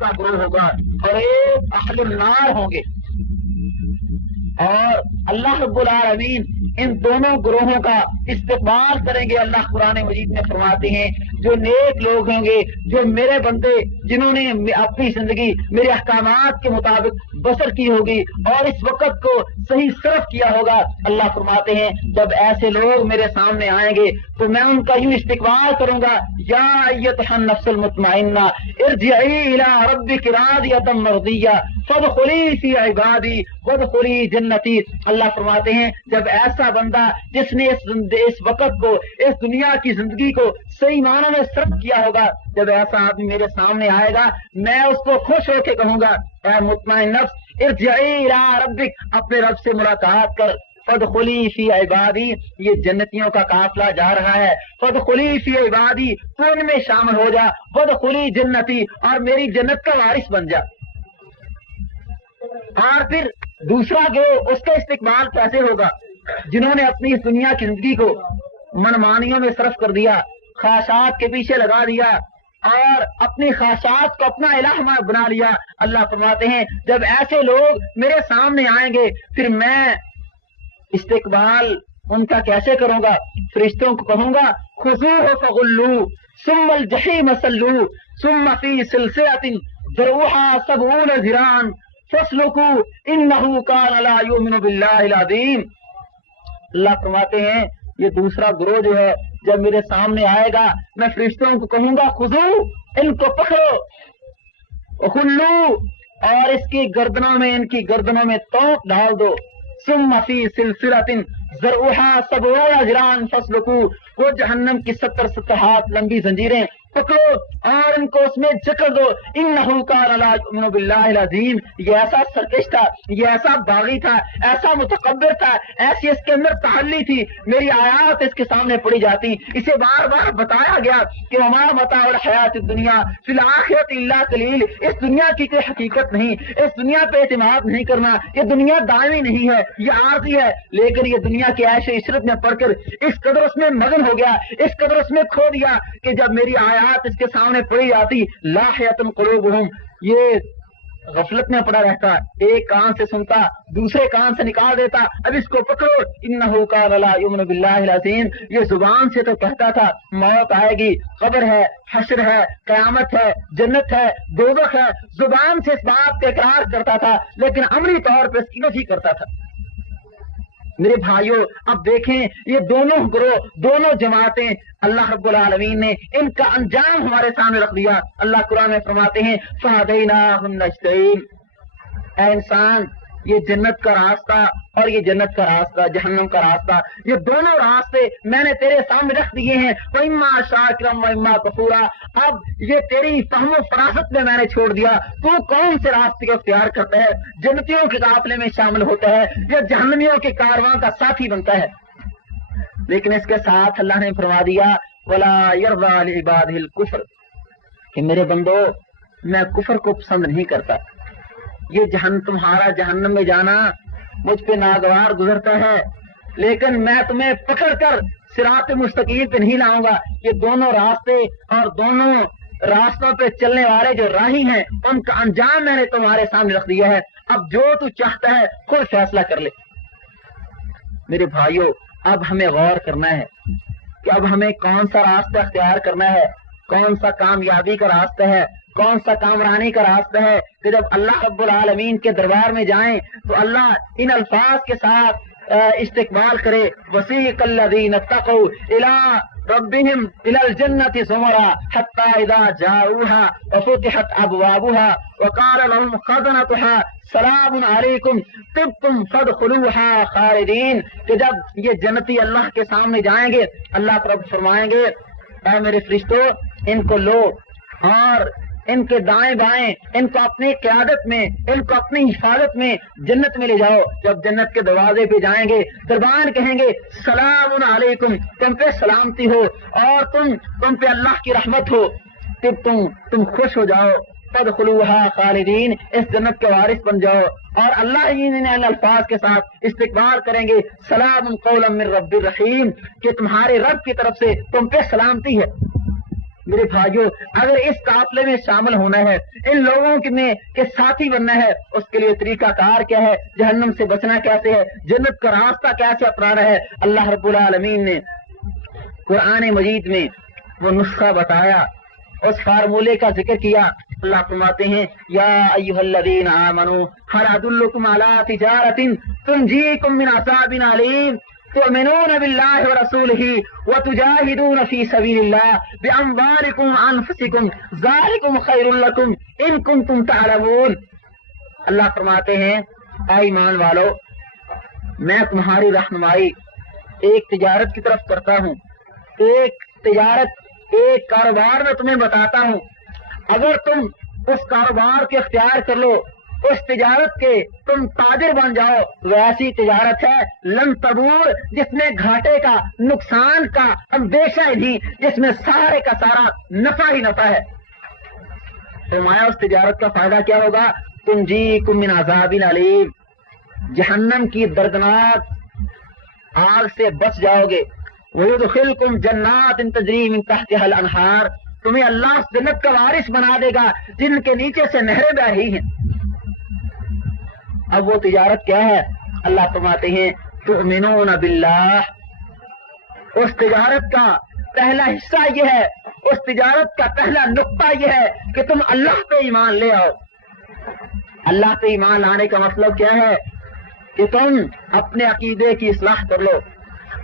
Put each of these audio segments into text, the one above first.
کا گروہ ہوگا اور ایک اہل النار ہوں گے. اور اللہ رب العالمین ان دونوں گروہوں کا استقبال کریں گے. اللہ قرآن مجید میں فرماتے ہیں جو نیک لوگ ہوں گے، جو میرے بندے جنہوں نے اپنی زندگی میرے احکامات کے مطابق بسر کی ہوگی اور اس وقت کو صحیح صرف کیا ہوگا، اللہ فرماتے ہیں جب ایسے لوگ میرے سامنے آئیں گے تو میں ان کا یوں استقبال کروں گا، یا ایتھا النفس المطمئنہ ارجعی الی ربک راضیۃ مرضیہ فادخلی فی عبادی وادخلی جنتی. اللہ فرماتے ہیں جب ایسا بندہ جس نے اس وقت کو، اس دنیا کی زندگی کو صحیح معنوں میں صرف کیا ہوگا، جب ایسا آدمی میرے سامنے آئے گا میں اس کو خوش ہو کے کہوں گا اے مطمئن نفس ارجعی الی ربک، اپنے رب سے ملاقات کر. فادخلی فی عبادی، یہ جنتیوں کا قافلہ جا رہا ہے. فادخلی فی عبادی، تو ان میں شامل ہو جا. وادخلی جنتی، اور میری جنت کا وارث بن جا. اور پھر دوسرا گروہ، اس کا استقبال کیسے ہوگا؟ جنہوں نے اپنی اس دنیا کی زندگی کو منمانیوں میں صرف کر دیا، خواہشات کے پیچھے لگا دیا اور اپنی خواہشات کو اپنا الہ بنا لیا. اللہ فرماتے ہیں جب ایسے لوگ میرے سامنے آئیں گے پھر میں استقبال ان کا کیسے کروں گا؟ فرشتوں کو کہوں گا خذوہ فغلوہ ثم الجحیم صلوہ ثم فی سلسلۃ ذرعہا 70 ذراعا فاسلکوہ انہ کان لا یؤمن باللہ العظیم. اللہ فرماتے ہیں یہ دوسرا گروہ جو ہے جب میرے سامنے آئے گا میں فرشتوں کو کہوں گا خذو، ان کو پکڑو، خلو، اور اس کی گردنوں میں، ان کی گردنوں میں توق ڈال دو. ثم فی سلسلۃ ذرعہا 70 ذراعا فاسلکوہ، وہ جہنم کی 70 ہاتھ لمبی زنجیریں پکڑو اور ان کو اس میں جکڑ دو. انہ کان لا یؤمن باللہ العظیم، یہ ایسا سرکش تھا، یہ ایسا باغی تھا، ایسا متکبر تھا، ایسی اس کے اندر تحلی تھی، میری آیات اس کے سامنے پڑھی جاتی، اسے بار بار بتایا گیا کہ وما متاع الحیات الدنیا فی الآخرۃ الا قلیل، اس دنیا کی کوئی حقیقت نہیں، اس دنیا پہ اعتماد نہیں کرنا، یہ دنیا دائمی نہیں ہے، یہ عارضی ہے. لیکن یہ دنیا کے عیش و عشرت میں پڑھ کر اس قدر اس میں مگن ہو گیا، اس قدر اس میں کھو دیا کہ جب میری آیات اس کے سامنے پڑھی جاتی لاحیۃ قلوبہم، یہ غفلت میں پڑا رہتا، ایک کان سے سنتا دوسرے کان سے نکال دیتا. اب اس کو پکڑو، انہ کان لا یؤمن باللہ العظیم، یہ زبان سے تو کہتا تھا موت آئے گی، قبر ہے، حشر ہے، قیامت ہے، جنت ہے، دوزخ ہے، زبان سے اس بات کا اقرار کرتا تھا لیکن عملی طور پہ اس کی نفی کرتا تھا. میرے بھائیوں اب دیکھیں یہ دونوں گروہ، دونوں جماعتیں اللہ رب العالمین نے ان کا انجام ہمارے سامنے رکھ دیا. اللہ قرآن میں فرماتے ہیں فہدیناہ النجدین، اے انسان یہ جنت کا راستہ اور یہ جنت کا راستہ، جہنم کا راستہ، یہ دونوں راستے میں نے تیرے سامنے رکھ دیے ہیں. وَإِمَّا شَاكِرًا وَإِمَّا كَفُورًا، اب یہ تیری فہم و فراست میں نے چھوڑ دیا، تو کون سے راستے کا اختیار کرتا ہے؟ جنتیوں کے قافلے میں شامل ہوتا ہے یا جہنمیوں کے کارواں کا ساتھی بنتا ہے؟ لیکن اس کے ساتھ اللہ نے فرما دیا وَلَا يَرْضَىٰ لِعِبَادِهِ الْكُفْرَ، کہ میرے بندو میں کفر کو پسند نہیں کرتا. یہ تمہارا جہنم میں جانا مجھ پہ ناگوار گزرتا ہے لیکن میں تمہیں پکڑ کر صراط مستقیم پہ نہیں لاؤں گا. یہ دونوں راستے اور دونوں راستوں پہ چلنے والے جو راہی ہیں ان کا انجام میں نے تمہارے سامنے رکھ دیا ہے. اب جو تو چاہتا ہے خود فیصلہ کر لے. میرے بھائیوں اب ہمیں غور کرنا ہے کہ اب ہمیں کون سا راستہ اختیار کرنا ہے، کون سا کامیابی کا راستہ ہے، کون سا کامرانی کا راستہ ہے کہ جب اللہ رب العالمین کے دربار میں جائیں تو اللہ ان الفاظ کے ساتھ استقبال کرے وسیق الذین اتقوا الی ربہم الی الجنۃ زمرا حتی اذا جاؤوها وفتحت ابوابها وقال لهم خزنتها سلام علیکم طبتم فادخلوها خالدین، کہ جب یہ جنتی اللہ کے سامنے جائیں گے اللہ رب فرمائیں گے اے میرے فرشتوں ان کو لو اور ان کے دائیں بائیں ان کو اپنی قیادت میں، ان کو اپنی حفاظت میں جنت میں لے جاؤ. جب جنت کے دروازے پہ جائیں گے دربان کہیں گے سلام علیکم، تم پہ سلامتی ہو اور تم پہ اللہ کی رحمت ہو، تم خوش ہو جاؤ. فادخلوها خالدین، اس جنت کے وارث بن جاؤ. اور اللہ ہی ان الفاظ کے ساتھ استقبال کریں گے سلام قولا من رب الرحیم، کہ تمہارے رب کی طرف سے تم پہ سلامتی ہے. میرے بھائیوں اگر اس قافلے میں شامل ہونا ہے، ان لوگوں میں کے ساتھی بننا ہے، اس کے لیے طریقہ کار کیا ہے، جہنم سے بچنا کیسے ہے، جنت کا راستہ کیسے اپنانا ہے، اللہ رب العالمین نے قرآن مجید میں وہ نسخہ بتایا، اس فارمولے کا ذکر کیا۔ اللہ فرماتے ہیں یا ایھا الذین آمنوا هل ادلکم علی تجارۃ تنجیکم من عذاب علیم تؤمنون باللہ ورسولہ وتجاہدون فی سبیل اللہ باموالکم وانفسکم ذالکم خیر لکم ان کنتم تعلمون۔ اللہ فرماتے ہیں اے ایمان والو، میں تمہاری رہنمائی ایک تجارت کی طرف کرتا ہوں، ایک کاروبار میں تمہیں بتاتا ہوں، اگر تم اس کاروبار کے اختیار کر لو، اس تجارت کے تم تاجر بن جاؤ، ویسی تجارت ہے لن تبور، جس میں گھاٹے کا نقصان کا اندیشہ ہی نہیں، جس میں سارے کا سارا نفع ہی نفع ہے۔ فرمایا اس تجارت کا فائدہ کیا ہوگا؟ تنجیکم من عذاب علیم، جہنم کی دردناک آگ سے بچ جاؤ گے۔ وَيُدْخِلْكُمْ جَنَّاتٍ تَجْرِي مِن تَحْتِهَا الْأَنْهَارُ، تمہیں اللہ جنت کا وارث بنا دے گا جن کے نیچے سے نہریں بہ رہی ہیں۔ اب وہ تجارت کیا ہے؟ اللہ فرماتے ہیں تؤمنون باللہ، اس تجارت کا پہلا حصہ یہ ہے، اس تجارت کا پہلا نقطہ یہ ہے کہ تم اللہ پہ ایمان لے آؤ۔ اللہ پہ ایمان لانے کا مطلب کیا ہے؟ کہ تم اپنے عقیدے کی اصلاح کر لو،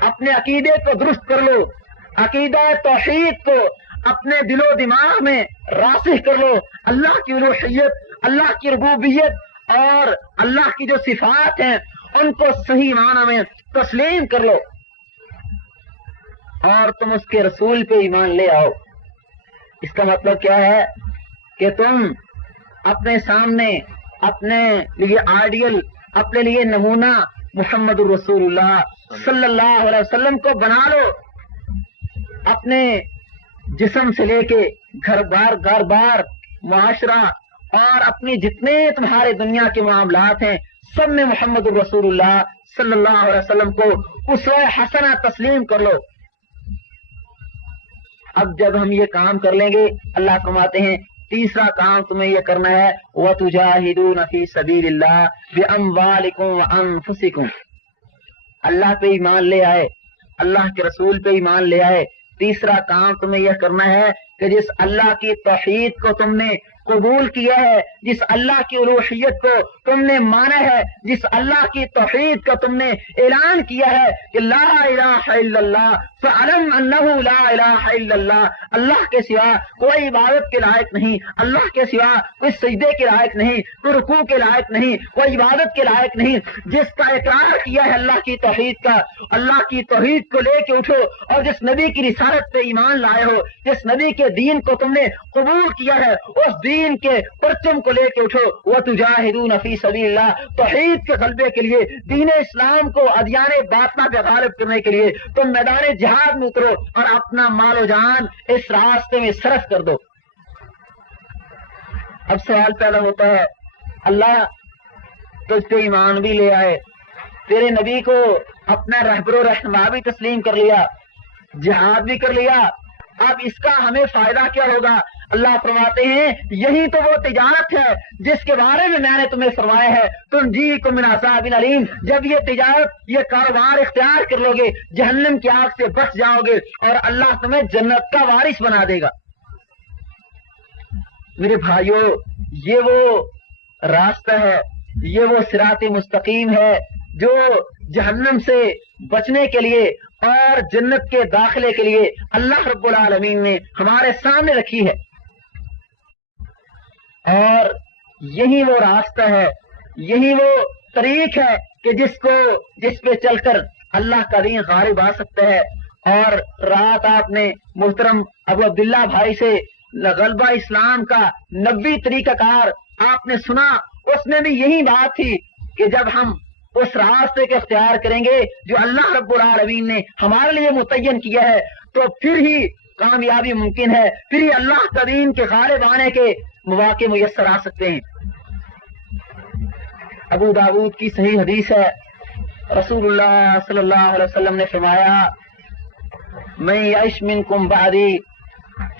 اپنے عقیدے کو درست کر لو، عقیدہ توحید کو اپنے دل و دماغ میں راسخ کر لو، اللہ کی الوہیت، اللہ کی ربوبیت اور اللہ کی جو صفات ہیں ان کو صحیح معنی میں تسلیم کر لو، اور تم اس کے رسول پہ ایمان لے آؤ۔ اس کا مطلب کیا ہے؟ کہ تم اپنے سامنے اپنے لیے آئیڈیل، اپنے لیے نمونہ محمد الرسول اللہ صلی اللہ علیہ وسلم کو بنا لو، اپنے جسم سے لے کے گھر بار معاشرہ اور اپنی جتنے تمہارے دنیا کے معاملات ہیں سب میں محمد الرسول اللہ صلی اللہ علیہ وسلم کو اسوہ حسنہ تسلیم کر لو۔ اب جب ہم یہ کام کر لیں گے، اللہ فرماتے ہیں تیسرا کام تمہیں یہ کرنا ہے وَتُجَاهِدُونَ فِي سَبِيلِ اللَّهِ بِأَمْوَالِكُمْ وَأَنفُسِكُمْ، اللہ پہ ایمان لے آئے، اللہ کے رسول پہ ایمان لے آئے۔ تیسرا کام تمہیں یہ کرنا ہے کہ جس اللہ کی توحید کو تم نے قبول کیا ہے، جس اللہ کی الوہیت کو تم نے مانا ہے، جس اللہ کی توحید کا تم نے اعلان کیا ہے کہ لا الہ الا اللہ فاعلم انہ لا الہ الا اللہ، اللہ کے سوا کوئی عبادت کے لائق نہیں، اللہ کے سوا کوئی سجدے کے لائق نہیں، کوئی رکوع کے لائق نہیں، کوئی عبادت کے لائق نہیں، جس کا اقرار کیا ہے اللہ کی توحید کا، اللہ کی توحید کو لے کے اٹھو، اور جس نبی کی رسالت پہ ایمان لائے ہو، جس نبی کے دین کو تم نے قبول کیا ہے، اس دین کے پرچم کو لے کے اٹھو۔ وَتُجَاهِدُونَ فِي سَبِيلِ اللَّهِ، توحید کے غلبے کے لیے، دین اسلام کو ادیان باطنہ پہ غالب کرنے کے لیے تم میدان جہاد میں اترو اور اپنا مال و جان اس راستے میں صرف کر دو۔ اب سوال پیدا ہوتا ہے، اللہ تجھ پہ ایمان بھی لے آئے، تیرے نبی کو اپنا رہبر و رہنما بھی تسلیم کر لیا، جہاد بھی کر لیا، اب اس کا ہمیں فائدہ کیا ہوگا؟ اللہ فرماتے ہیں یہی تو وہ تجارت ہے جس کے بارے میں میں نے تمہیں فرمایا ہے تنجیکم من عذاب علیم، جب یہ تجارت، یہ کاروبار اختیار کر لو گے جہنم کی آگ سے بچ جاؤ گے اور اللہ تمہیں جنت کا وارث بنا دے گا۔ میرے بھائیوں، یہ وہ راستہ ہے، یہ وہ صراط مستقیم ہے جو جہنم سے بچنے کے لیے اور جنت کے داخلے کے لیے اللہ رب العالمین نے ہمارے سامنے رکھی ہے، اور یہی وہ راستہ ہے، یہی وہ طریق ہے کہ جس پہ چل کر اللہ کا دین غالب آ سکتا ہے۔ اور رات آپ نے محترم ابو عبداللہ بھائی سے غلبہ اسلام کا 90 طریقہ کار آپ نے سنا، اس میں بھی یہی بات تھی کہ جب ہم اس راستے کے اختیار کریں گے جو اللہ رب العالمین نے ہمارے لیے متعین کیا ہے تو پھر ہی کامیابی ممکن ہے، پھر ہی اللہ کا دین کے غالب آنے کے مواقع میسر آ سکتے ہیں۔ ابو داؤد کی صحیح حدیث ہے، رسول اللہ صلی اللہ علیہ وسلم نے فرمایا من یعش منکم بعدی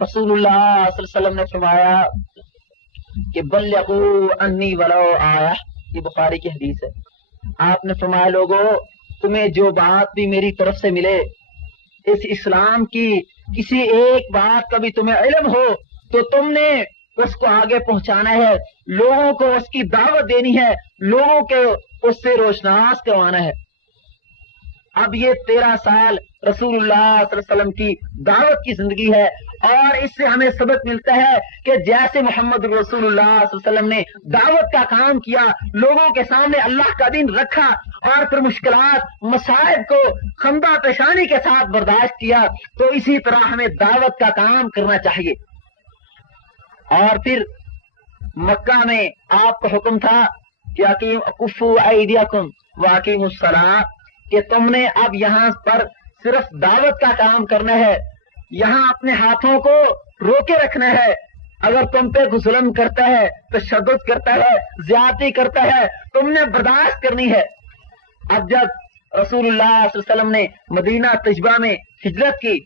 رسول اللہ صلی اللہ علیہ وسلم نے فرمایا کہ بلغو انی ولو آیا، یہ بخاری کی حدیث ہے۔ آپ نے فرمایا لوگوں تمہیں جو بات بھی میری طرف سے ملے، اس اسلام کی کسی ایک بات کا بھی تمہیں علم ہو تو تم نے اس کو آگے پہنچانا ہے، لوگوں کو اس کی دعوت دینی ہے، لوگوں کو اس سے روشناس کروانا ہے۔ اب یہ 13 سال رسول اللہ صلی اللہ علیہ وسلم کی دعوت کی زندگی ہے، اور اس سے ہمیں سبق ملتا ہے کہ جیسے محمد رسول اللہ صلی اللہ علیہ وسلم نے دعوت کا کام کیا، لوگوں کے سامنے اللہ کا دین رکھا، اور پھر مشکلات مصائب کو خندہ پیشانی کے ساتھ برداشت کیا، تو اسی طرح ہمیں دعوت کا کام کرنا چاہیے۔ اور پھر مکہ میں آپ کا حکم تھا کہ کفو ایدیکم واقیموا الصلاۃ، کہ تم نے اب یہاں پر صرف دعوت کا کام کرنا ہے، یہاں اپنے ہاتھوں کو روکے رکھنا ہے۔ اگر تم پہ ظلم کرتا ہے، تشدد کرتا ہے، زیادتی کرتا ہے، تم نے برداشت کرنی ہے۔ اب جب رسول اللہ صلی اللہ علیہ وسلم نے مدینہ طیبہ میں ہجرت کی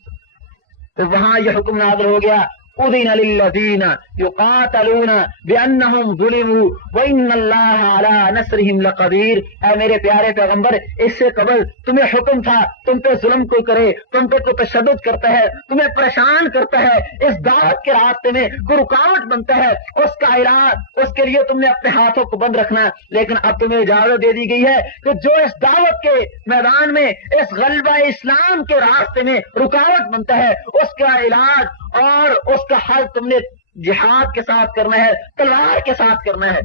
تو وہاں یہ حکم نازل ہو گیا اذن للذین یقاتلون بانہم ظلموا وان اللہ علی نصرہم لقدیر۔ اے میرے پیارے پیغمبر، اس سے قبل تمہیں حکم تھا تم پہ ظلم کوئی کرے، تم پہ کوئی تشدد کرتا ہے، تمہیں پریشان کرتا ہے، اس دعوت کے راستے میں کوئی رکاوٹ بنتا ہے، اس کا علاج، اس کے لیے تم نے اپنے ہاتھوں کو بند رکھنا۔ لیکن اب تمہیں اجازت دے دی گئی ہے کہ جو اس دعوت کے میدان میں، اس غلبہ اسلام کے راستے میں رکاوٹ بنتا ہے، اس کا علاج اور اس کا حل تم نے جہاد کے ساتھ کرنا ہے، تلوار کے ساتھ کرنا ہے۔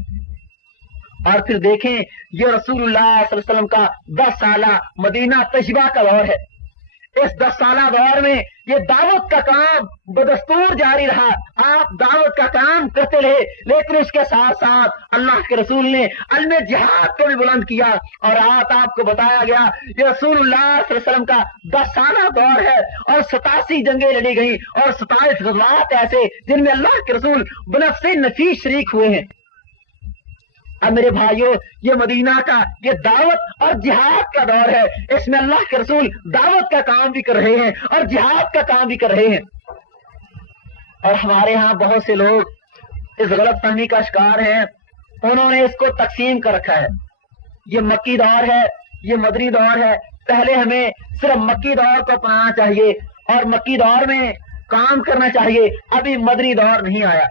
اور پھر دیکھیں یہ رسول اللہ صلی اللہ علیہ وسلم کا 10 سالہ مدینہ طیبہ کا دور ہے۔ اس 10 سالہ دور میں یہ دعوت کا کام بدستور جاری رہا، آپ دعوت کا کام کرتے رہے، لیکن اس کے ساتھ ساتھ اللہ کے رسول نے علم جہاد کو بھی بلند کیا، اور آپ کو بتایا گیا یہ رسول اللہ صلی اللہ علیہ وسلم کا 10 سالہ دور ہے، اور 87 جنگیں لڑی گئیں، اور 27 غزوات ایسے جن میں اللہ کے رسول بنفس نفیس شریک ہوئے ہیں۔ اب میرے بھائیوں، یہ مدینہ کا یہ دعوت اور جہاد کا دور ہے، اس میں اللہ کے رسول دعوت کا کام بھی کر رہے ہیں اور جہاد کا کام بھی کر رہے ہیں۔ اور ہمارے ہاں بہت سے لوگ اس غلط فہمی کا شکار ہیں، انہوں نے اس کو تقسیم کر رکھا ہے، یہ مکی دور ہے، یہ مدنی دور ہے۔ پہلے ہمیں صرف مکی دور کو اپنانا چاہیے اور مکی دور میں کام کرنا چاہیے، ابھی مدنی دور نہیں آیا،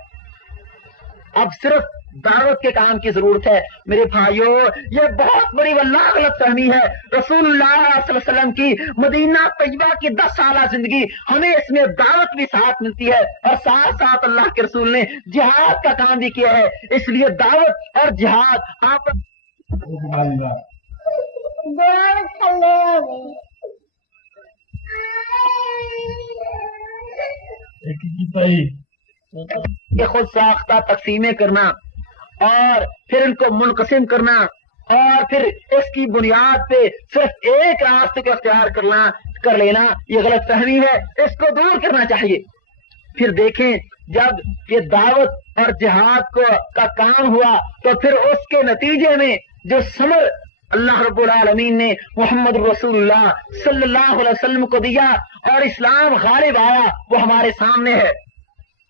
اب صرف دعوت کے کام کی ضرورت ہے۔ میرے بھائیوں، یہ بہت بڑی واللہ غلط فہمی ہے۔ رسول اللہ صلی اللہ علیہ وسلم کی مدینہ طیبہ کی 10 سالہ زندگی، ہمیں اس میں دعوت بھی ساتھ ملتی ہے، اور ساتھ ساتھ اللہ کے رسول نے جہاد کا کام بھی کیا ہے، اس لیے دعوت اور جہاد آپ یہ خود ساختہ تقسیمیں کرنا اور پھر ان کو منقسم کرنا اور پھر اس کی بنیاد پہ صرف ایک راستے کو اختیار کر لینا، یہ غلط فہمی ہے، اس کو دور کرنا چاہیے۔ پھر دیکھیں جب یہ دعوت اور جہاد کا کام ہوا تو پھر اس کے نتیجے میں جو ثمر اللہ رب العالمین نے محمد رسول اللہ صلی اللہ علیہ وسلم کو دیا اور اسلام غالب آیا، وہ ہمارے سامنے ہے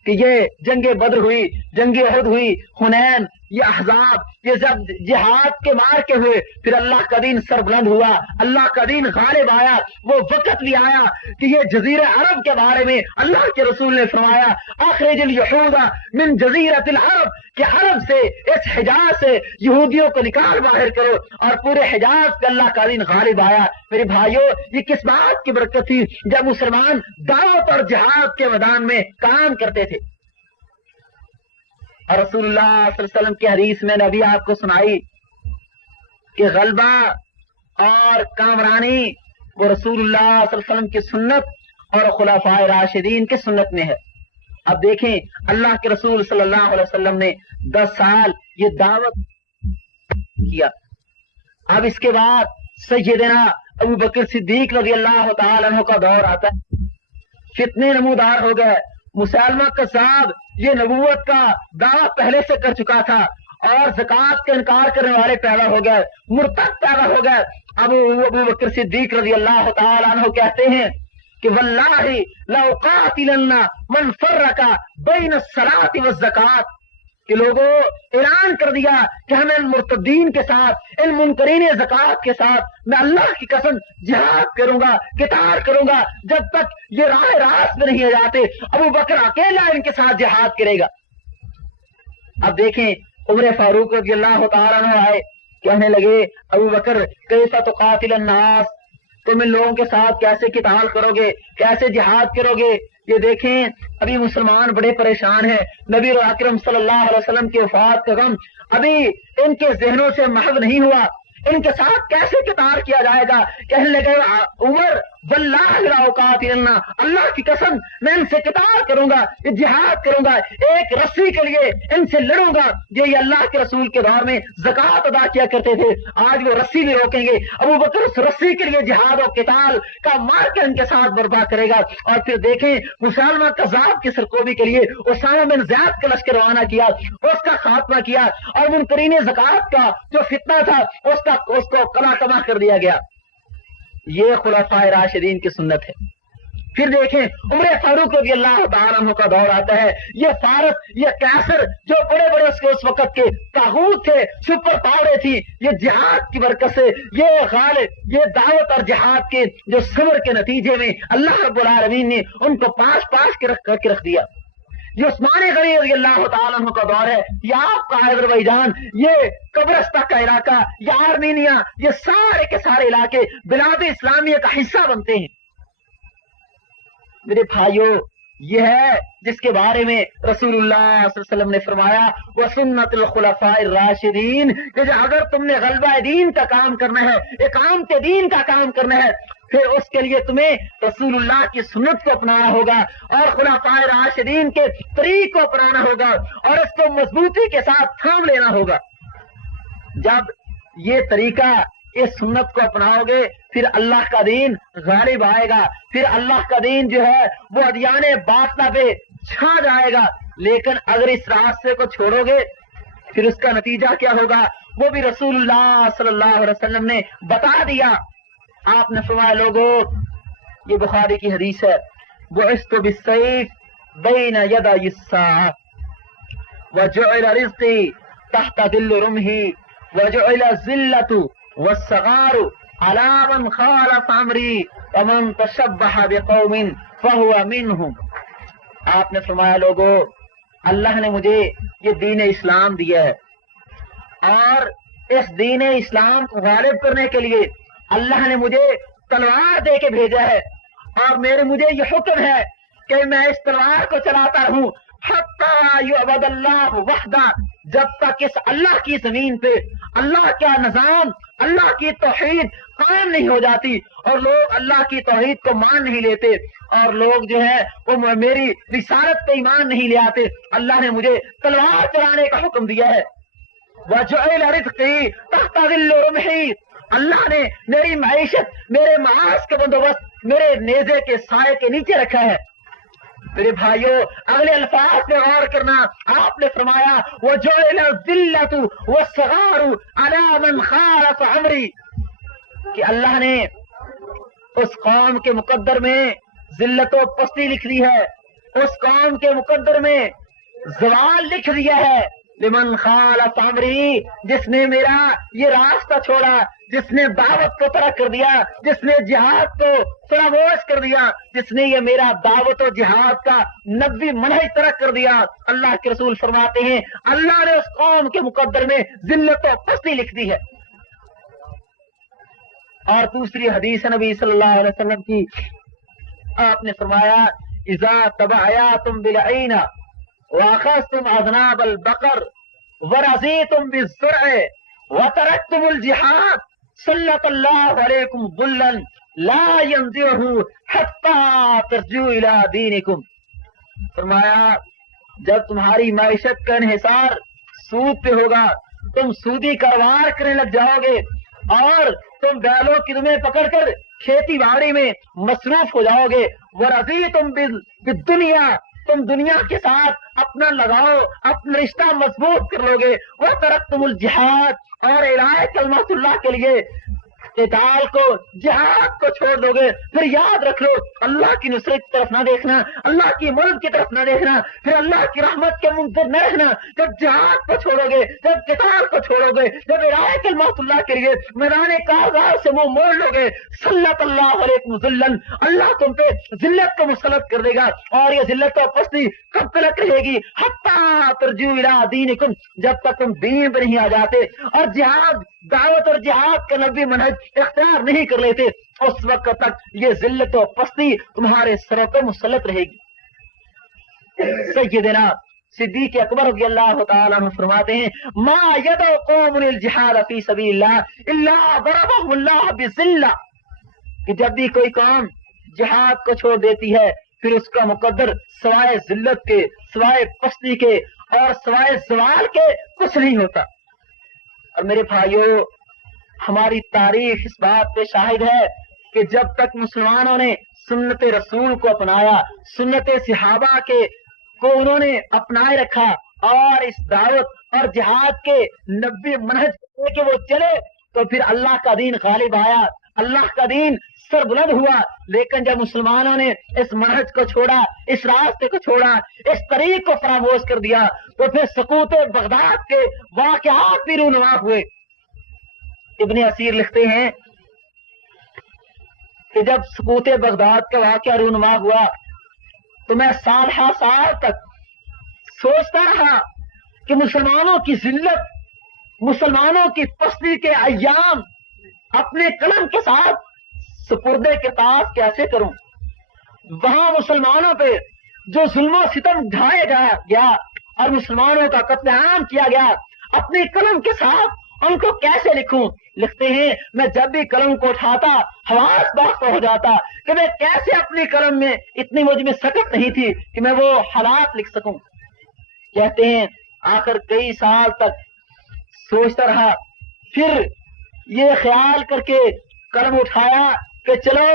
کہ یہ جنگ بدر ہوئی، جنگ احد ہوئی، حنین، یہ احزاب، یہ جب جہاد کے مار کے ہوئے، پھر اللہ کا دین سربلند ہوا، اللہ کا دین غالب آیا۔ وہ وقت بھی آیا کہ یہ جزیرہ عرب کے بارے میں اللہ کے رسول نے فرمایا اخرج اليہود من جزیرۃ العرب، کہ عرب سے، اس حجاز سے یہودیوں کو نکال باہر کرو، اور پورے حجاز پہ اللہ کا دین غالب آیا۔ میرے بھائیوں، یہ کس بات کی برکت تھی؟ جب مسلمان دعوت اور جہاد کے میدان میں کام کرتے تھے۔ اور رسول اللہ صلی اللہ علیہ وسلم کی حدیث میں نے ابھی آپ کو سنائی کہ غلبہ اور کامرانی وہ رسول اللہ صلی اللہ علیہ وسلم کی سنت اور خلفائے راشدین کی سنت میں ہے۔ اب دیکھیں اللہ کے رسول صلی اللہ علیہ وسلم نے 10 سال یہ دعوت کیا۔ اب اس کے بعد سیدنا ابو بکر صدیق رضی اللہ تعالی عنہ کا دور آتا ہے، فتنے نمودار ہو گئے، مسلمہ کذاب یہ نبوت کا دعویٰ پہلے سے کر چکا تھا، اور زکوٰۃ کا انکار کرنے والے پیدا ہو گئے، مرتد پیدا ہو گئے۔ ابو بکر صدیق رضی اللہ تعالی عنہ کہتے ہیں کہ واللہ لأقاتلن من فرق بین الصلاۃ والزکوٰۃ، کہ لوگوں اعلان کر دیا کہ ہمیں ان مرتدین کے ساتھ، ان منکرین زکوٰۃ کے ساتھ میں اللہ کی قسم جہاد کروں گا، قتال کروں گا جب تک یہ راہ راست میں نہیں آ جاتے۔ ابو بکر اکیلا ان کے ساتھ جہاد کرے گا۔ اب دیکھیں عمر فاروق رضی اللہ تعالیٰ عنہ آئے، کہنے لگے ابو بکر کیف تقاتل الناس، تم ان لوگوں کے ساتھ کیسے قتال کرو گے، کیسے جہاد کرو گے؟ یہ دیکھیں ابھی مسلمان بڑے پریشان ہیں، نبی اکرم صلی اللہ علیہ وسلم کی وفات کا غم ابھی ان کے ذہنوں سے محو نہیں ہوا، ان کے ساتھ کیسے قتال کیا جائے گا؟ کہنے لگے عمر واللہ لأقاتلن، اللہ کی قسم میں ان سے قتال کروں گا، یہ جہاد کروں گا، ایک رسی کے لیے ان سے لڑوں گا۔ یہ اللہ کے رسول کے دور میں زکوٰۃ ادا کیا کرتے تھے، آج وہ رسی بھی روکیں گے۔ ابو بکر اس رسی کے لیے جہاد و قتال کا مار کے ان کے ساتھ برپا کرے گا۔ اور پھر دیکھیں مسلمہ کذاب کی سرکوبی کے لیے اسامہ بن زید کا لشکر روانہ کیا، اس کا خاتمہ کیا، اور منکرین زکوٰۃ کا جو فتنہ تھا اس کو قلع تباہ کر دیا گیا۔ یہ خلفاء راشدین کی سنت ہے۔ پھر دیکھیں عمر فاروق رضی اللہ تعالیٰ عنہ کا دور آتا ہے، یہ فارس، یہ کیسر جو بڑے بڑے اس وقت کے طاغوت تھے، سپر پاوریں تھی، یہ جہاد کی برکت سے، یہ غالب، یہ دعوت اور جہاد کے جو صبر کے نتیجے میں اللہ رب العالمین نے ان کو پاس کے رکھ دیا۔ یہ عثمان غنی رضی اللہ تعالیٰ عنہ کا دور ہے، یہ آپ کا آذربائیجان، یہ قبرستان کا علاقہ، یہ آرمینیا، یہ سارے کے سارے علاقے بلاد اسلامیہ کا حصہ بنتے ہیں۔ میرے بھائیوں، یہ ہے جس کے بارے میں رسول اللہ صلی اللہ علیہ وسلم نے فرمایا وَسُنَّةُ الْخُلَفَاءِ الرَّاشِدِينَ، کہ اگر تم نے غلبہ دین کا کام کرنا ہے، اقامت دین کا کام کرنا ہے، پھر اس کے لیے تمہیں رسول اللہ کی سنت کو اپنانا ہوگا اور خلفاء راشدین کے طریق کو اپنانا ہوگا اور اس کو مضبوطی کے ساتھ تھام لینا ہوگا۔ جب یہ طریقہ، اس سنت کو اپناؤ گے، پھر اللہ کا دین غالب آئے گا، پھر اللہ کا دین جو ہے وہ ادیان باطلہ پہ چھا جائے گا۔ لیکن اگر اس راستے کو چھوڑو گے پھر اس کا نتیجہ کیا ہوگا وہ بھی رسول اللہ صلی اللہ علیہ وسلم نے بتا دیا۔ آپ نے فرمایا لوگوں، یہ بخاری کی حدیث ہے، بعثت بالسیف بین یدی الساعة وجعل رزقی تحت ظل رمحی وجعل الذلۃ والصغار علی من خالف امری ومن تشبہ بقوم فہو منہم۔ آپ نے فرمایا لوگوں، اللہ نے مجھے یہ دین اسلام دیا ہے اور اس دین اسلام کو غالب کرنے کے لیے اللہ نے مجھے تلوار دے کے بھیجا ہے، اور مجھے یہ حکم ہے کہ میں اس تلوار کو چلاتا رہوں حتی یعبد اللہ وحدہ، جب تک اس اللہ کی زمین پہ اللہ کا نظام، اللہ کی توحید قائم نہیں ہو جاتی اور لوگ اللہ کی توحید کو مان نہیں لیتے اور لوگ جو ہے وہ میری رسالت پہ ایمان نہیں لے آتے۔ اللہ نے مجھے تلوار چلانے کا حکم دیا ہے۔ وَجُعِلَ رِزْقِي تَحْتَ ظِلِّ رُمْحِي، اللہ نے میری معیشت، میرے معاش کا بندوبست میرے نیزے کے سائے کے نیچے رکھا ہے۔ میرے بھائیوں، اگلے الفاظ میں غور کرنا، آپ نے فرمایا وَجُعِلَ الذِّلَّةُ وَالصَّغَارُ عَلَى مَنْ خَالَفَ أَمْرِي، کہ اللہ نے اس قوم کے مقدر میں ذلت و پستی لکھ دی ہے، اس قوم کے مقدر میں زوال لکھ دیا ہے۔ لمن خالف امری، جس نے میرا یہ راستہ چھوڑا، جس نے دعوت کو ترک کر دیا، جس نے جہاد کو فراموش کر دیا، جس نے یہ میرا دعوت و جہاد کا نبوی منہج ترک کر دیا، اللہ کے رسول فرماتے ہیں اللہ نے اس قوم کے مقدر میں ذلت و پستی لکھ دی ہے۔ اور دوسری حدیث نبی صلی اللہ علیہ وسلم کی، آپ نے فرمایا اذا تبعیاتم بالعین واخذتم اذناب البقر ورضیتم بالزرع وترکتم الجہاد سلط اللہ علیکم ظلا لا ينزعه حتی ترجعوا الی دینکم۔ فرمایا جب تمہاری معیشت کا انحصار سود پہ ہوگا، تم سودی کاروبار کرنے لگ جاؤ گے اور تم بیلوں کی دمیں پکڑ کر کھیتی باڑی میں مصروف ہو جاؤ گے، ورضیتم بالدنیا، تم دنیا کے ساتھ اپنا لگاؤ، اپنا رشتہ مضبوط کر لو گے، وترکتم الجہاد، اور اعلاء کلمۃ اللہ کے لیے قتال کو جہاد کو چھوڑ دو گے پھر یاد رکھ لو اللہ کی نصرت کی طرف نہ دیکھنا، اللہ کی مدد کی طرف نہ دیکھنا، پھر اللہ کی رحمت کے منتظر نہ رہنا۔ جب جہاد کو چھوڑو گے، جب قتال کو چھوڑو گے، جب رعایت کلمات اللہ کے لیے میدان کارزار سے منہ موڑ لو گے، سلط اللہ علیکم ذلًا، اللہ تم پہ ذلت کو مسلط کر دے گا۔ اور یہ ذلت و پستی کب تک رہے گی؟ حتی ترجعوا الی دینکم، جب تک تم دین پہ نہیں آ جاتے اور جہاد، دعوت اور جہاد کا نبی منہج اختیار نہیں کر لیتے، اس وقت تک یہ ذلت و پستی تمہارے سروں پہ مسلط رہے گی۔ سیدنا صدیق اکبر رضی اللہ تعالیٰ عنہ فرماتے ہیں ما یدعو قوم الجہاد فی سبیل اللہ الا ضربهم اللہ بذلہ، کہ جب بھی کوئی قوم جہاد کو چھوڑ دیتی ہے پھر اس کا مقدر سوائے ذلت کے، سوائے پستی کے اور سوائے زوال کے کچھ نہیں ہوتا۔ اور میرے بھائیو، ہماری تاریخ اس بات پہ شاہد ہے کہ جب تک مسلمانوں نے سنت رسول کو اپنایا، سنت صحابہ کے کو انہوں نے اپنائے رکھا اور اس دعوت اور جہاد کے نبی منہج لے کے وہ چلے، تو پھر اللہ کا دین غالب آیا، اللہ کا دین سر بلند ہوا۔ لیکن جب مسلمانوں نے اس منہج کو چھوڑا، اس راستے کو چھوڑا، اس طریق کو فراموش کر دیا، تو پھر سقوط بغداد کے واقعات بھی رونما ہوئے۔ ابن اسیر لکھتے ہیں کہ جب سقوط بغداد کا واقعہ رونما ہوا تو میں سال ہا سال تک سوچتا رہا کہ مسلمانوں کی ذلت، مسلمانوں کی پستی کے ایام اپنے قلم کے ساتھ سپردے کتاب کیسے کروں۔ وہاں مسلمانوں پہ جو ظلم و ستم ڈھایا گیا اور مسلمانوں کا قتل عام کیا گیا، اپنے قلم کے ساتھ ان کو کیسے لکھوں۔ لکھتے ہیں میں جب بھی قلم کو اٹھاتا حواس باختہ ہو جاتا کہ میں کیسے اپنی قلم میں، اتنی مجھ میں سکت نہیں تھی کہ میں وہ حالات لکھ سکوں۔ کہتے ہیں آخر کئی سال تک سوچتا رہا، پھر یہ خیال کر کے قلم اٹھایا کہ چلو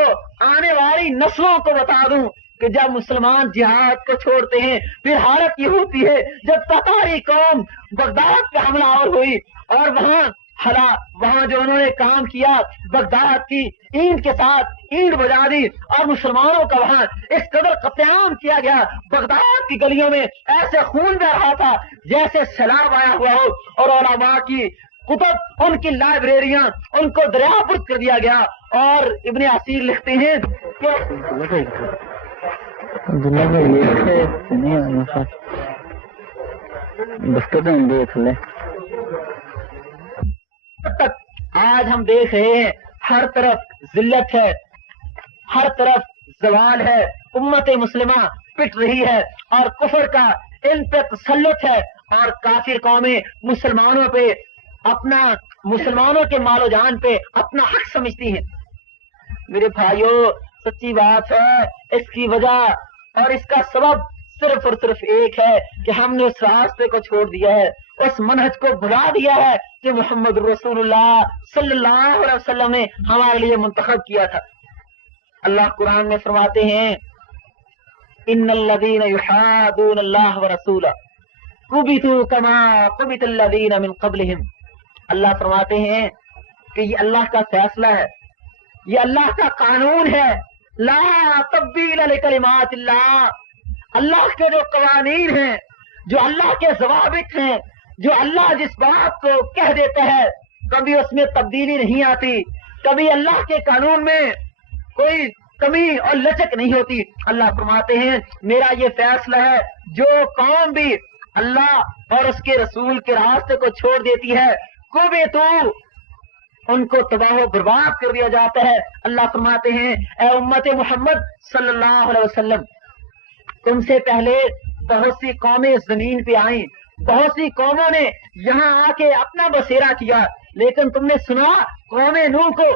آنے والی نسلوں کو بتا دوں کہ جب مسلمان جہاد کو چھوڑتے ہیں پھر حالت یہ ہوتی ہے۔ جب تتاری قوم بغداد پہ حملہ آور ہوئی اور وہاں جو انہوں نے کام کیا، بغداد کی اینٹ کے ساتھ اینٹ بجا دی اور مسلمانوں کا وہاں اس قدر قتل عام کیا گیا، بغداد کی گلیوں میں ایسے خون بہ رہا تھا جیسے سیلاب آیا ہوا ہو، اور علماء کی کتب، ان کی لائبریریاں، ان کو دریافت کر دیا گیا۔ اور ابن اسیر لکھتے ہیں کہ تک آج ہم دیکھ رہے ہیں ہر طرف ذلت ہے، ہر طرف زوال ہے، امت مسلمہ پٹ رہی ہے اور کفر کا ان پہ تسلط ہے، اور کافر قومیں مسلمانوں پہ اپنا، مسلمانوں کے مال و جان پہ اپنا حق سمجھتی ہیں۔ میرے بھائیو، سچی بات ہے، اس کی وجہ اور اس کا سبب صرف اور صرف ایک ہے کہ ہم نے اس راستے کو چھوڑ دیا ہے، اس منہج کو بھلا دیا ہے کہ محمد رسول اللہ صلی اللہ علیہ وسلم نے ہمارے لیے منتخب کیا تھا۔ اللہ قرآن میں فرماتے ہیں ان الذین یحادون اللہ ورسولہ کبتوا کما کبت الذین من قبلہم۔ اللہ فرماتے ہیں کہ یہ اللہ کا فیصلہ ہے، یہ اللہ کا قانون ہے، لا تبدیل لکلمات اللہ۔ اللہ کے جو قوانین ہیں، جو اللہ کے ضوابط ہیں، جو اللہ جس بات کو کہہ دیتا ہے کبھی اس میں تبدیلی نہیں آتی، کبھی اللہ کے قانون میں کوئی کمی اور لچک نہیں ہوتی۔ اللہ فرماتے ہیں میرا یہ فیصلہ ہے، جو قوم بھی اللہ اور اس کے رسول کے راستے کو چھوڑ دیتی ہے کو بھی تو ان کو تباہ و برباد کر دیا جاتا ہے۔ اللہ فرماتے ہیں اے امت محمد صلی اللہ علیہ وسلم، تم سے پہلے بہت سی قومیں زمین پہ آئیں، بہت سی قوموں نے یہاں آ کے اپنا بسیرا کیا، لیکن تم نے سنا قوم نوح کو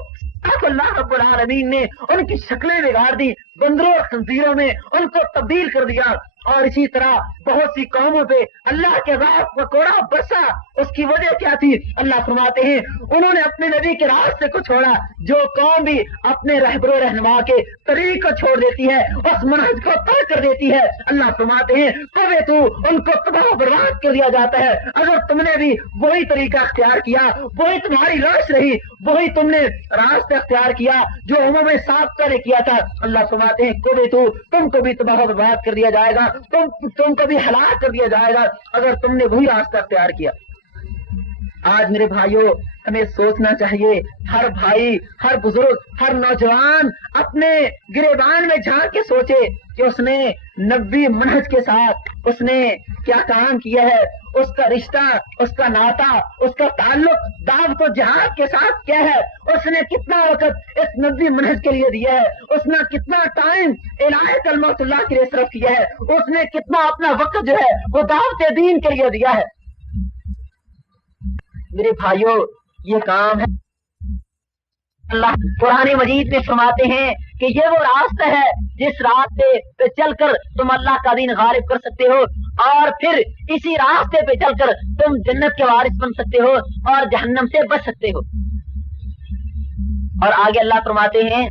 اللہ رب العالمین نے ان کی شکلیں بگاڑ دی، بندروں اور خنزیروں میں ان کو تبدیل کر دیا، اور اسی طرح بہت سی قوموں پہ اللہ کے عذاب کا کوڑا برسا. اس کی وجہ کیا تھی؟ اللہ فرماتے ہیں انہوں نے اپنے نبی کے راستے کو چھوڑا. جو قوم بھی اپنے رہبر و رہنما کے طریق کو چھوڑ دیتی ہے, اس منہج کو ترک کر دیتی ہے, اللہ فرماتے ہیں کبھی تو ان کو تباہ و برباد کر دیا جاتا ہے. اگر تم نے بھی وہی طریقہ اختیار کیا, وہی تمہاری لاش رہی, وہی تم نے راستہ اختیار کیا جو عموم سابقہ نے کیا تھا, اللہ فرماتے ہیں کبھی تو تم کو بھی تباہ و برباد کر دیا جائے گا, تم کو بھی ہلاک کر دیا جائے گا اگر تم نے وہی راستہ اختیار کیا. آج میرے بھائیوں ہمیں سوچنا چاہیے, ہر بھائی, ہر بزرگ, ہر نوجوان اپنے گریبان میں جھانک کے سوچے کہ اس نے نبی منہج کے ساتھ اس نے کیا کام کیا ہے, اس کا رشتہ, اس کا ناتا, اس کا تعلق دعوت و جہاد کے ساتھ کیا ہے, اس نے کتنا وقت اس نبی منہج کے لیے دیا ہے, اس نے کتنا ٹائم اعلان کلمۃ اللہ کے لیے صرف کیا ہے, اس نے کتنا اپنا وقت جو ہے وہ دعوت دین کے لیے دیا ہے. میرے بھائیوں یہ کام ہے. اللہ قرآن مجید میں فرماتے ہیں کہ یہ وہ راستہ ہے جس راستے پہ چل کر تم اللہ کا دین غالب کر سکتے ہو, اور پھر اسی راستے پہ چل کر تم جنت کے وارث بن سکتے ہو اور جہنم سے بچ سکتے ہو. اور آگے اللہ فرماتے ہیں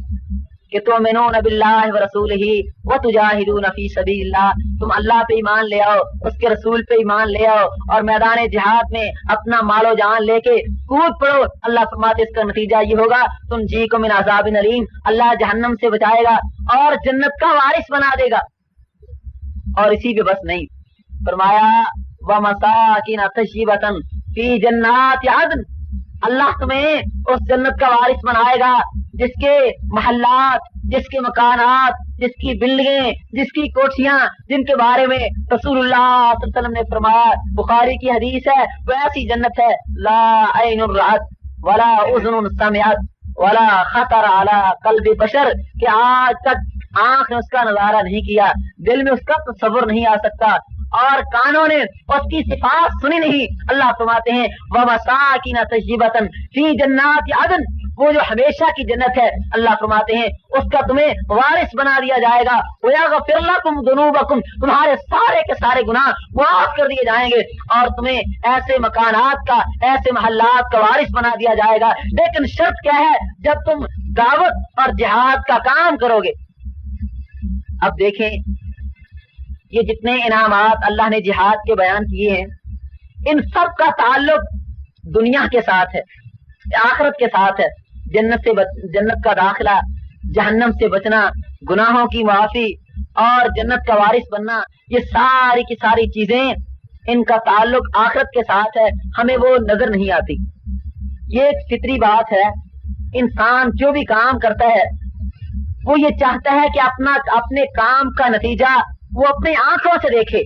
کہ تؤمنون باللہ ورسولہ وتجاہدون فی سبیل اللہ, تم اللہ پہ ایمان لے آؤ, اس کے رسول پہ ایمان لے آؤ اور میدان جہاد میں اپنا مال و جان لے کے کود پڑو. اللہ فرماتے اس کا نتیجہ یہ ہوگا تنجیکم من عذاب علیم, اللہ جہنم سے بچائے گا اور جنت کا وارث بنا دے گا. اور اسی پہ بس نہیں, فرمایا ومساکن طیبۃ فی جنات عدن, اللہ تمہیں اس جنت کا وارث بنائے گا جس کے محلات, جس کے مکانات, جس کی بلڈنگیں, جس کی کوٹھیاں, جن کے بارے میں رسول اللہ صلی اللہ علیہ وسلم نے فرمایا, بخاری کی حدیث ہے, وہ ایسی جنت ہے لا عین رأت ولا اذن سمعت ولا خطر علی قلب بشر, کہ آج تک آنکھ نے اس کا نظارہ نہیں کیا, دل میں اس کا تصور نہیں آ سکتا, اور کانوں نے اس کی صفات سنی نہیں. اللہ فرماتے ہیں ومساکن طیبۃ فی جنات عدن, وہ جو ہمیشہ کی جنت ہے, اللہ فرماتے ہیں اس کا تمہیں وارث بنا دیا جائے گا. وَيَغْفِرْ لَكُمْ ذُنُوبَكُمْ, تمہارے سارے کے سارے گناہ معاف کر دیے جائیں گے اور تمہیں ایسے مکانات کا, ایسے محلات کا وارث بنا دیا جائے گا. لیکن شرط کیا ہے؟ جب تم دعوت اور جہاد کا کام کرو گے. اب دیکھیں یہ جتنے انعامات اللہ نے جہاد کے بیان کیے ہیں, ان سب کا تعلق دنیا کے ساتھ ہے, آخرت کے ساتھ ہے. جنت کا داخلہ, جہنم سے بچنا, گناہوں کی معافی اور جنت کا وارث بننا, یہ ساری کی ساری چیزیں ان کا تعلق آخرت کے ساتھ ہے. ہمیں وہ نظر نہیں آتی. یہ ایک فطری بات ہے, انسان جو بھی کام کرتا ہے وہ یہ چاہتا ہے کہ اپنے کام کا نتیجہ وہ اپنی آنکھوں سے دیکھے.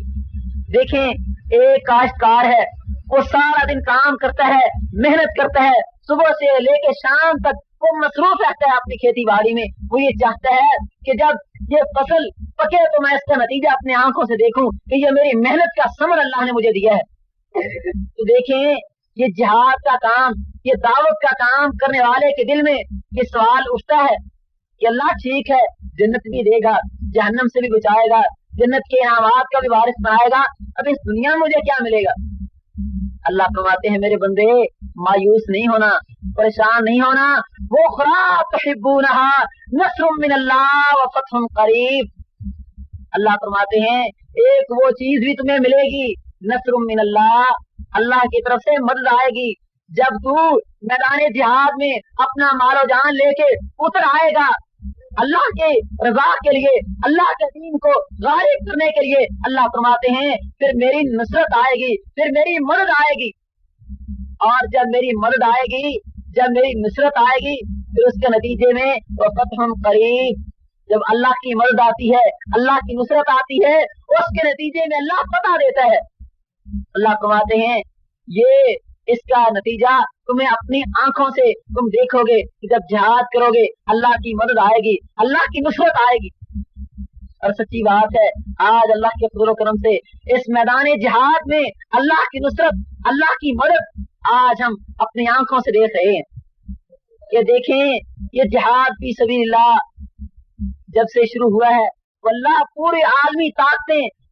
دیکھیں ایک کاشتکار ہے, وہ سارا دن کام کرتا ہے, محنت کرتا ہے, صبح سے لے کے شام تک وہ مصروف رہتا ہے اپنی کھیتی باڑی میں. وہ یہ چاہتا ہے کہ جب یہ فصل پکے تو میں اس کا نتیجہ اپنی آنکھوں سے دیکھوں کہ یہ میری محنت کا ثمر اللہ نے مجھے دیا ہے. تو دیکھیں یہ جہاد کا کام, یہ دعوت کا کام کرنے والے کے دل میں یہ سوال اٹھتا ہے کہ اللہ ٹھیک ہے جنت بھی دے گا, جہنم سے بھی بچائے گا, جنت کے انعامات کا بھی وارث بنائے گا, اب اس دنیا میں مجھے کیا ملے گا؟ اللہ فرماتے ہیں میرے بندے مایوس نہیں ہونا, پریشان نہیں ہونا. وہ خرا تحبونها نصر من اللہ وفتح قریب, اللہ فرماتے ہیں ایک وہ چیز بھی تمہیں ملے گی, نصر من اللہ, اللہ کی طرف سے مدد آئے گی. جب تو میدان جہاد میں اپنا مال و جان لے کے اتر آئے گا اللہ کے رضا کے لیے, اللہ کے دین کو غالب کرنے کے لیے, اللہ فرماتے ہیں پھر میری نصرت آئے گی, پھر میری مدد آئے گی. اور جب میری مدد آئے گی, جب میری نصرت آئے گی, پھر اس کے نتیجے میں فتح قریب, جب اللہ کی مدد آتی ہے, اللہ کی نصرت آتی ہے, اس کے نتیجے میں اللہ فتح دیتا ہے. اللہ فرماتے ہیں یہ اس کا نتیجہ تمہیں اپنی آنکھوں سے تم دیکھو گے کہ جب جہاد کرو گے اللہ کی مدد آئے گی, اللہ کی نصرت آئے گی. اور سچی بات ہے آج اللہ کے فضل و کرم سے اس میدان جہاد میں اللہ کی نصرت, اللہ کی مدد آج ہم اپنی آنکھوں سے دیکھ رہے ہیں. یہ دیکھیں یہ جہاد فی سبیل اللہ جب سے شروع ہوا ہے, واللہ پورے عالمی طاقتیں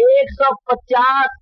150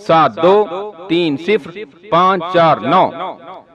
72305449।